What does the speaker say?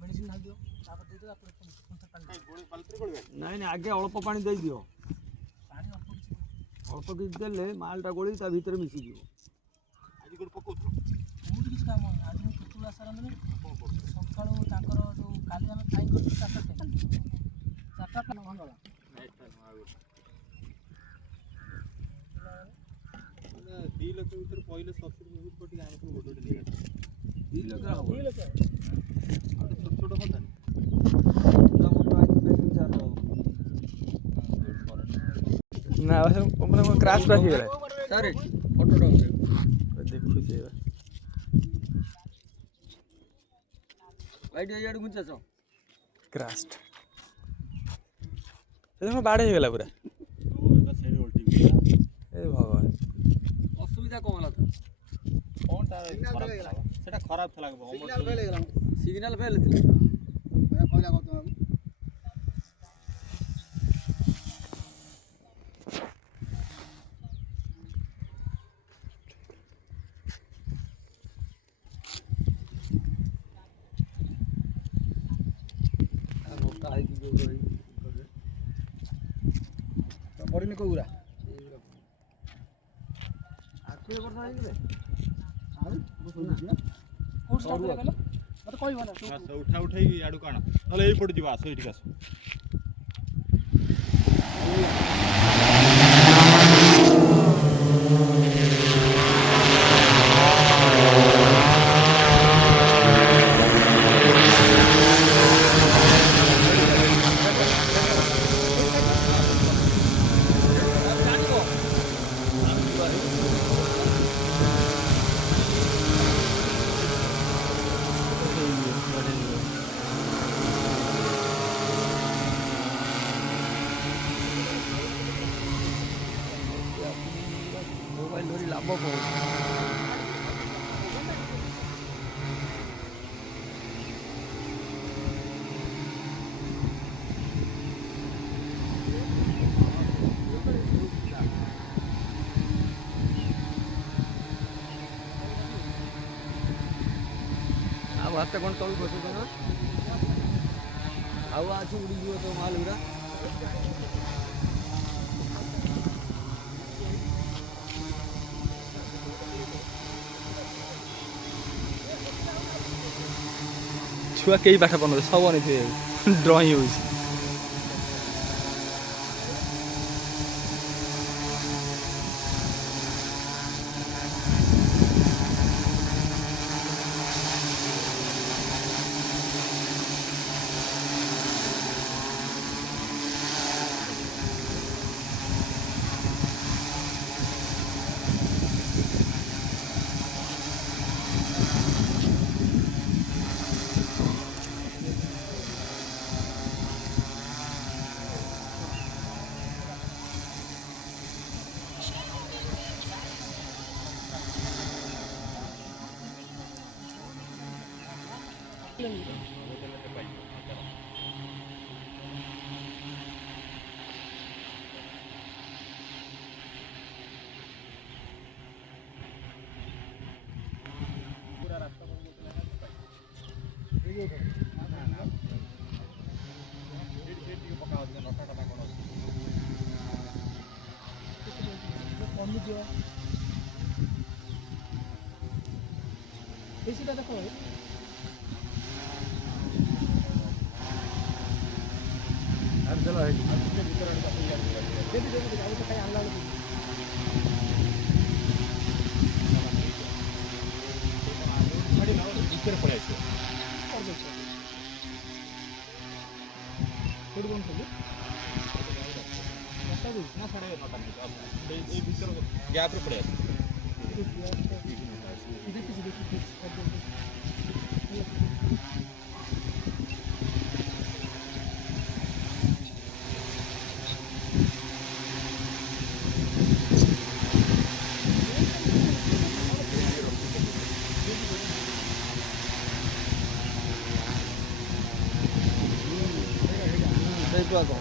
Medicine ढाल दियो तापर दे दो तापर पुंथर पानी गोळे पालत्री गोळे नहीं नहीं आगे अल्प पानी दे दियो पानी अल्प किछि अल्प किछि देले मालटा गोली ता भीतर मिसी जीवो आज गोळे पकोत बहुत किछि काम आज मु पुतुला सारंदने सकाळो ताकर जो काली हम फाइन कर चारटा प्लान भंगला नेक्स्ट टाइम आगो 2 लाख भीतर पहिले सब्सिडी बहुत पटी आम को गोडोडी ले 2 लाख छोट छोट होता ना मतलब क्रैश बैक हो गया सर फोटो डाउन देखु जे वाइट याड गुंचा छ क्रैश्ड से बाड़े हो गला पूरा साइड उल्टी गया ए भगवान असुविधा कोन होला कोन ता खराब सेटा खराब थला सिग्नल फेल गेला सिग्नल फेल मैं कहला को तुम पड़िनी कोउरा आके वर्षा हो गेले आउ कोन स्टार्ट करे कहलो मते कहबो ना बस उठा उठाई याडू काना नले एई पड़ दिबा आसो इठी आसो मोबाइल धरी लाभ को अब हाथ कौन तल बस ना आउ आज उड़ी जीव तो माल गुरा छुआ कई पाठ पन सब नहीं ड्रॉइंग हो एसीटा देखो अब चलो है इकडे पडायचं गॅप पडायचं Đây qua rồi.